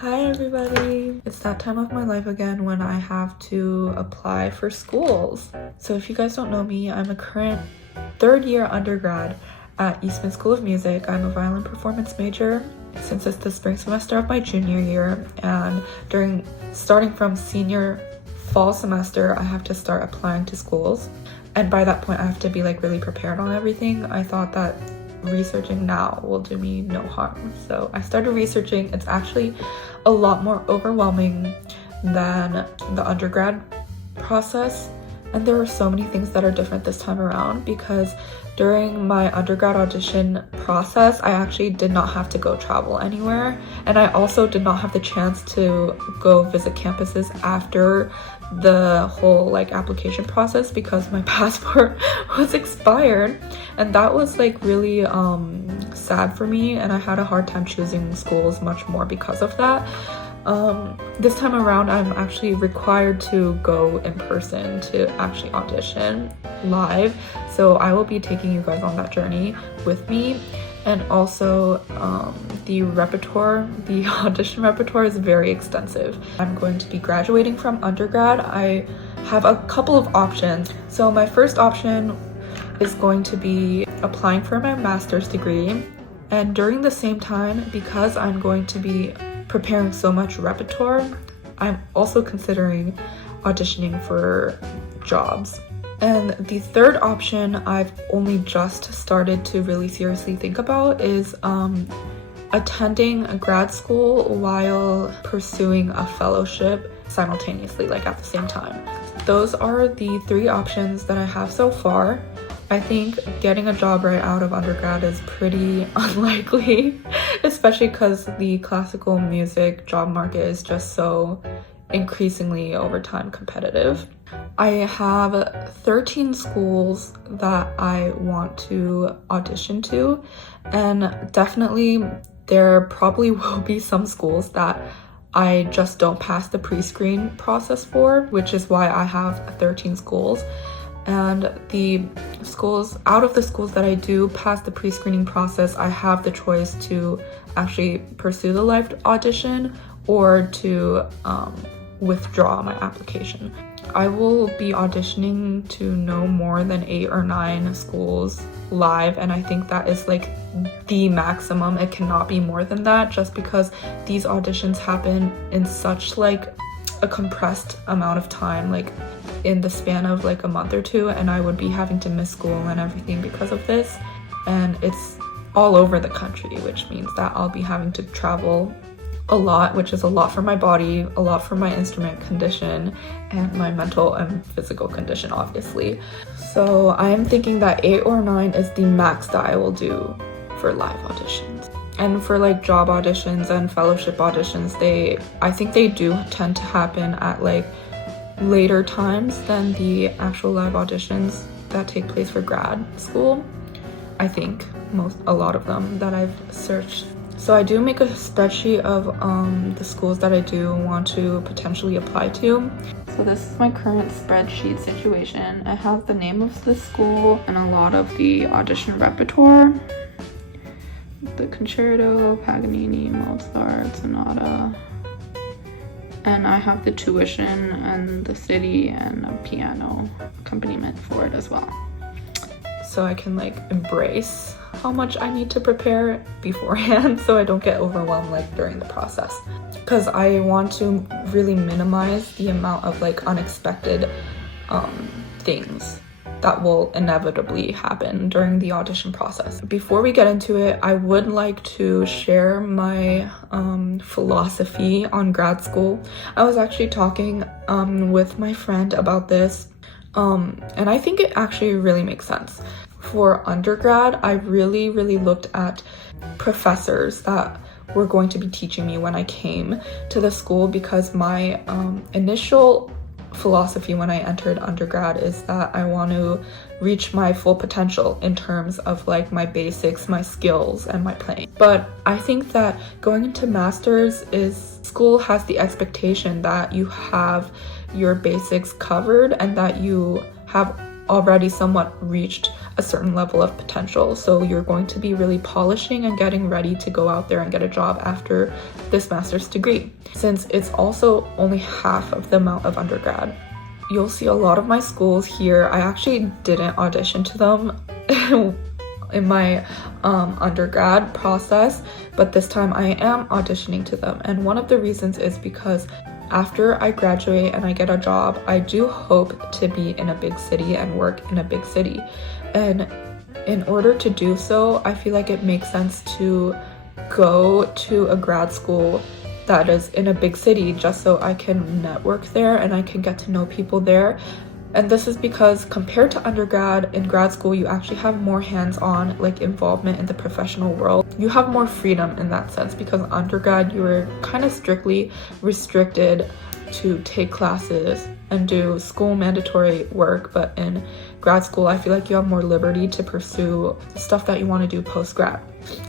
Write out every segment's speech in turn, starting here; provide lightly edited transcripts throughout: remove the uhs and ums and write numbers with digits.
Hi everybody! It's that time of my life again when I have to apply for schools. So if you guys don't know me, I'm a current third year undergrad at Eastman School of Music. I'm a violin performance major since it's the spring semester of my junior year, and starting from senior fall semester, I have to start applying to schools. And by that point, I have to be really prepared on everything. I thought that researching now will do me no harm. So I started researching. It's actually a lot more overwhelming than the undergrad process. And there were so many things that are different this time around because during my undergrad audition process, I actually did not have to go travel anywhere. And I also did not have the chance to go visit campuses after the whole application process because my passport was expired. And that was really sad for me, and I had a hard time choosing schools much more because of that. This time around, I'm actually required to go in person to actually audition live, so I will be taking you guys on that journey with me. And also the audition repertoire is very extensive. I'm going to be graduating from undergrad. I have a couple of options. So my first option is going to be applying for my master's degree, and during the same time, because I'm going to be preparing so much repertoire, I'm also considering auditioning for jobs. And the third option I've only just started to really seriously think about is attending a grad school while pursuing a fellowship simultaneously, at the same time. Those are the three options that I have so far. I think getting a job right out of undergrad is pretty unlikely, especially because the classical music job market is just so increasingly over time competitive. I have 13 schools that I want to audition to, and definitely there probably will be some schools that I just don't pass the pre-screen process for, which is why I have 13 schools. And out of the schools that I do pass the pre-screening process, I have the choice to actually pursue the live audition or to withdraw my application. I will be auditioning to no more than 8 or 9 schools live, and I think that is the maximum. It cannot be more than that, just because these auditions happen in such a compressed amount of time, in the span of a month or two, and I would be having to miss school and everything because of this. And it's all over the country, which means that I'll be having to travel a lot, which is a lot for my body, a lot for my instrument condition, and my mental and physical condition, obviously. So I'm thinking that 8 or 9 is the max that I will do for live auditions. And for job auditions and fellowship auditions, I think they do tend to happen at later times than the actual live auditions that take place for grad school. I think a lot of them that I've searched. So I do make a spreadsheet of the schools that I do want to potentially apply to. So this is my current spreadsheet situation. It has the name of the school and a lot of the audition repertoire. The Concerto, Paganini, Mozart, Sonata. And I have the tuition and the city and a piano accompaniment for it as well. So I can embrace how much I need to prepare beforehand so I don't get overwhelmed during the process. Because I want to really minimize the amount of unexpected things that will inevitably happen during the audition process. Before we get into it, I would like to share my philosophy on grad school. I was actually talking with my friend about this, and I think it actually really makes sense. For undergrad, I really looked at professors that were going to be teaching me when I came to the school, because my initial philosophy when I entered undergrad is that I want to reach my full potential in terms of my basics, my skills, and my playing. But I think that going into masters school has the expectation that you have your basics covered and that you have already somewhat reached a certain level of potential. So you're going to be really polishing and getting ready to go out there and get a job after this master's degree, since it's also only half of the amount of undergrad. You'll see a lot of my schools here. I actually didn't audition to them in my undergrad process, but this time I am auditioning to them. And one of the reasons is because after I graduate and I get a job, I do hope to be in a big city and work in a big city. And in order to do so, I feel like it makes sense to go to a grad school that is in a big city, just so I can network there and I can get to know people there. And this is because compared to undergrad, in grad school you actually have more hands-on like involvement in the professional world. You have more freedom in that sense, because undergrad you were kind of strictly restricted to take classes and do school mandatory work, but in grad school I feel like you have more liberty to pursue the stuff that you want to do post-grad.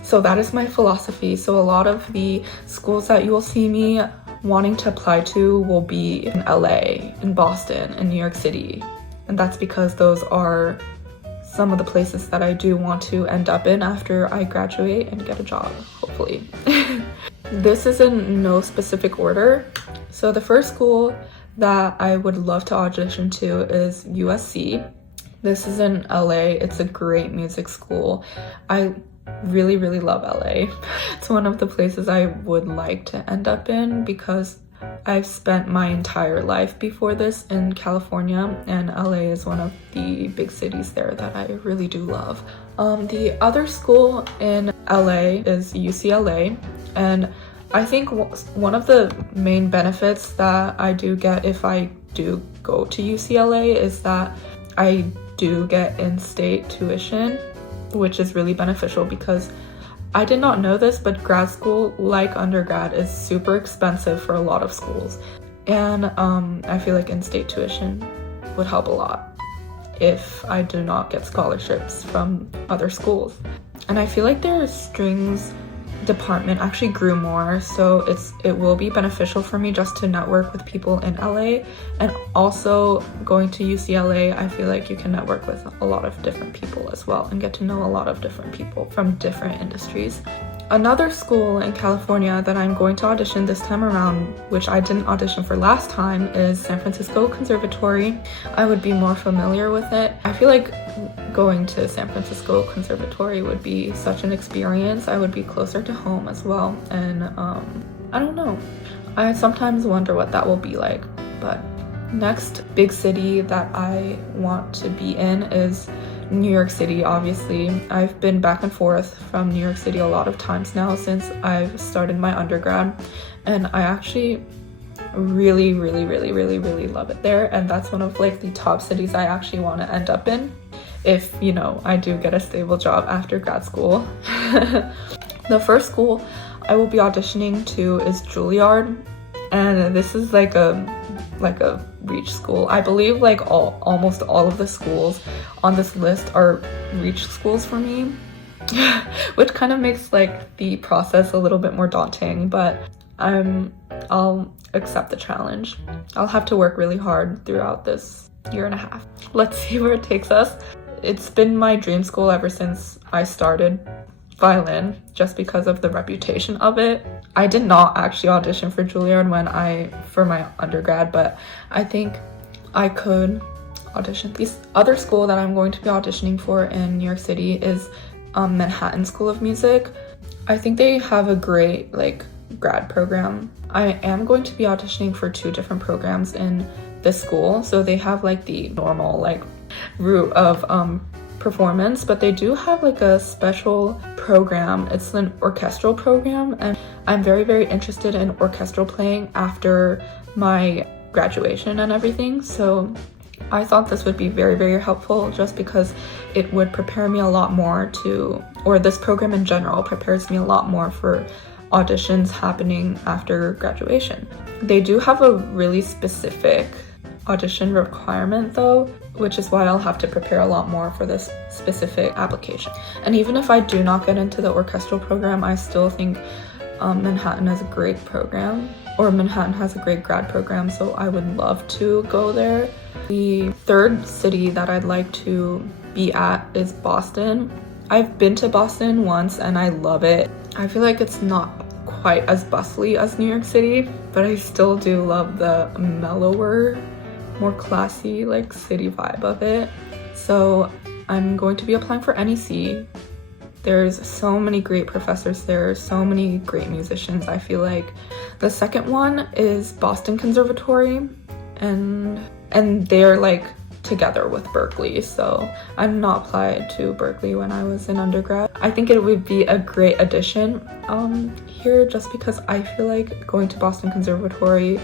So that is my philosophy. So a lot of the schools that you will see me wanting to apply to will be in LA, in Boston, in New York City. And that's because those are some of the places that I do want to end up in after I graduate and get a job, hopefully. This is in no specific order. So the first school that I would love to audition to is USC. This is in LA. It's a great music school. I really love LA. It's one of the places I would like to end up in, because I've spent my entire life before this in California, and LA is one of the big cities there that I really do love. The other school in LA is UCLA, and I think one of the main benefits that I do get if I do go to UCLA is that I do get in-state tuition, which is really beneficial, because I did not know this, but grad school, like undergrad, is super expensive for a lot of schools. And I feel like in-state tuition would help a lot if I do not get scholarships from other schools. And I feel like their strings department actually grew more, so it will be beneficial for me just to network with people in LA. And also going to UCLA, I feel like you can network with a lot of different people as well and get to know a lot of different people from different industries. Another school in California that I'm going to audition this time around, which I didn't audition for last time, is San Francisco Conservatory. I would be more familiar with it. I feel like going to San Francisco Conservatory would be such an experience. I would be closer to home as well, and I don't know. I sometimes wonder what that will be like. But next big city that I want to be in is New York City, obviously. I've been back and forth from New York City a lot of times now since I've started my undergrad, and I actually really love it there, and that's one of like the top cities I actually want to end up in if, you know, I do get a stable job after grad school. The first school I will be auditioning to is Juilliard, and this is like a reach school. I believe like almost all of the schools on this list are reach schools for me, which kind of makes like the process a little bit more daunting, but I'll accept the challenge. I'll have to work really hard throughout this year and a half. Let's see where it takes us. It's been my dream school ever since I started violin, just because of the reputation of it. I did not actually audition for Juilliard for my undergrad, but I think I could audition. The other school that I'm going to be auditioning for in New York City is Manhattan School of Music. I think they have a great like grad program. I am going to be auditioning for 2 different programs in this school, so they have like the normal like route of performance, but they do have like a special program. It's an orchestral program, and I'm very interested in orchestral playing after my graduation and everything, so I thought this would be very helpful, just because it would prepare me a lot more or this program in general prepares me a lot more for auditions happening after graduation. They do have a really specific audition requirement though, which is why I'll have to prepare a lot more for this specific application. And even if I do not get into the orchestral program, I still think Manhattan has a great program, or Manhattan has a great grad program, so I would love to go there. The third city that I'd like to be at is Boston. I've been to Boston once and I love it. I feel like it's not quite as bustly as New York City, but I still do love the mellower, more classy like city vibe of it. So I'm going to be applying for NEC. There's so many great professors there, so many great musicians. I feel like the second one is Boston Conservatory, and they're like together with Berkeley, so I'm not applied to Berkeley when I was in undergrad. I think it would be a great addition here, just because I feel like going to Boston Conservatory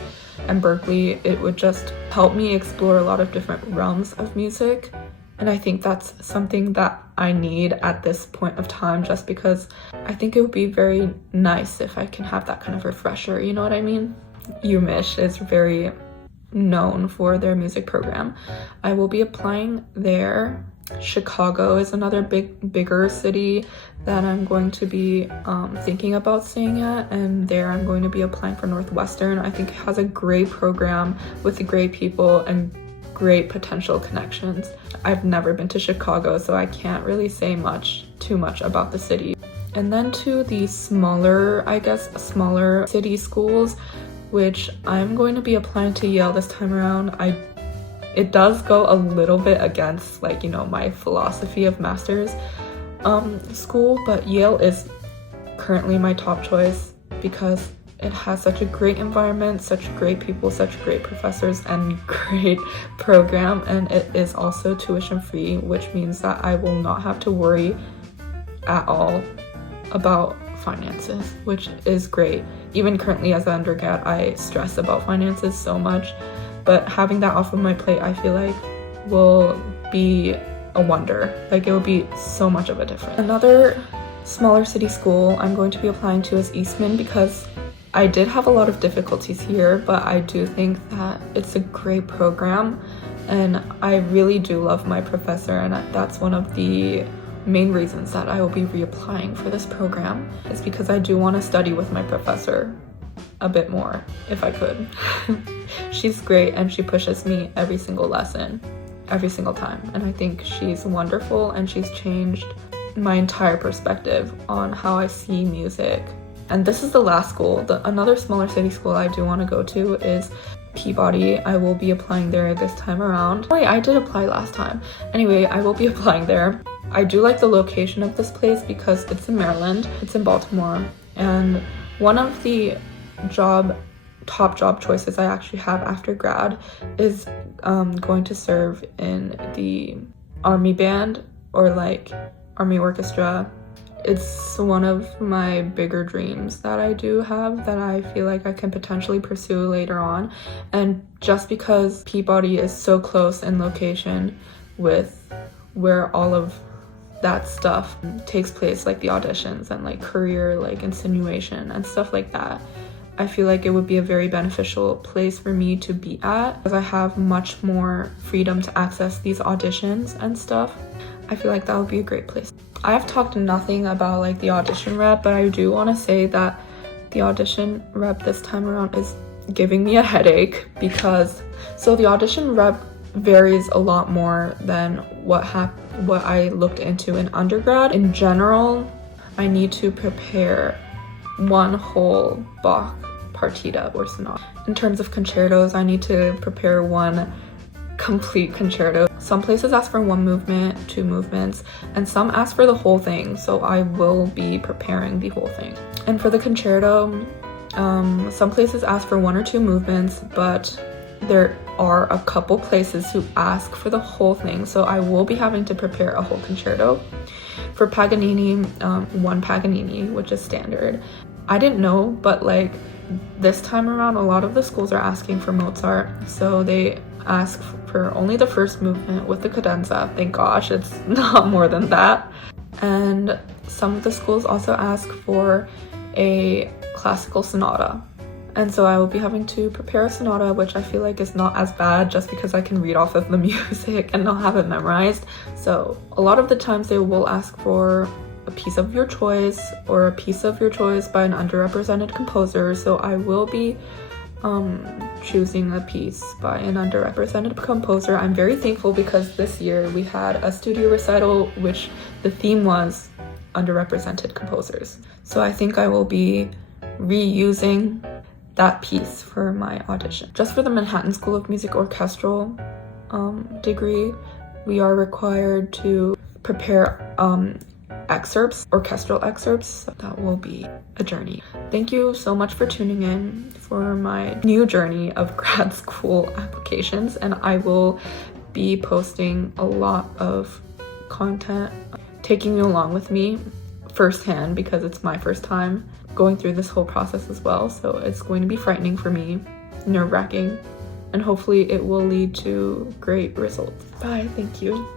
and Berkeley, it would just help me explore a lot of different realms of music, and I think that's something that I need at this point of time, just because I think it would be very nice if I can have that kind of refresher, you know what I mean? UMich is very known for their music program. I will be applying there. Chicago is another bigger city that I'm going to be thinking about staying at, and there I'm going to be applying for Northwestern. I think it has a great program with great people and great potential connections. I've never been to Chicago, so I can't really say too much about the city. And then to the smaller city schools, which I'm going to be applying to Yale this time around. It does go a little bit against, like, you know, my philosophy of master's school, but Yale is currently my top choice because it has such a great environment, such great people, such great professors, and great program, and it is also tuition free, which means that I will not have to worry at all about finances, which is great. Even currently as an undergrad, I stress about finances so much, but having that off of my plate, I feel like will be a wonder. Like, it will be so much of a difference. Another smaller city school I'm going to be applying to is Eastman, because I did have a lot of difficulties here, but I do think that it's a great program, and I really do love my professor, and that's one of the main reasons that I will be reapplying for this program, is because I do want to study with my professor a bit more if I could. She's great and she pushes me every single lesson, every single time, and I think she's wonderful, and she's changed my entire perspective on how I see music. And this is the last school. Another smaller city school I do want to go to is Peabody. I will be applying there this time around. Wait, I did apply last time. Anyway, I will be applying there. I do like the location of this place because it's in Maryland, it's in Baltimore, and one of the top job choices I actually have after grad is going to serve in the Army band, or like Army orchestra. It's one of my bigger dreams that I do have, that I feel like I can potentially pursue later on, and just because Peabody is so close in location with where all of that stuff takes place, like the auditions and like career like insinuation and stuff like that, I feel like it would be a very beneficial place for me to be at, because I have much more freedom to access these auditions and stuff. I feel like that would be a great place. I have talked nothing about like the audition rep, but I do want to say that the audition rep this time around is giving me a headache, because the audition rep varies a lot more than what I looked into in undergrad. In general, I need to prepare one whole Bach partita or sonata. In terms of concertos, I need to prepare one complete concerto. Some places ask for one movement, two movements, and some ask for the whole thing, so I will be preparing the whole thing. And for the concerto, some places ask for one or two movements, but there are a couple places who ask for the whole thing, so I will be having to prepare a whole concerto. For Paganini, one Paganini, which is standard. I didn't know, but like this time around, a lot of the schools are asking for Mozart, so they ask for only the first movement with the cadenza. Thank gosh, it's not more than that. And some of the schools also ask for a classical sonata. And so I will be having to prepare a sonata, which I feel like is not as bad just because I can read off of the music and not have it memorized. So a lot of the times they will ask for a piece of your choice or a piece of your choice by an underrepresented composer. So I will be choosing a piece by an underrepresented composer. I'm very thankful because this year we had a studio recital which the theme was underrepresented composers. So I think I will be reusing that piece for my audition. Just for the Manhattan School of Music orchestral degree, we are required to prepare orchestral excerpts. So that will be a journey. Thank you so much for tuning in for my new journey of grad school applications, and I will be posting a lot of content, taking you along with me firsthand because it's my first time going through this whole process as well. So it's going to be frightening for me, nerve-wracking, and hopefully it will lead to great results. Bye, thank you.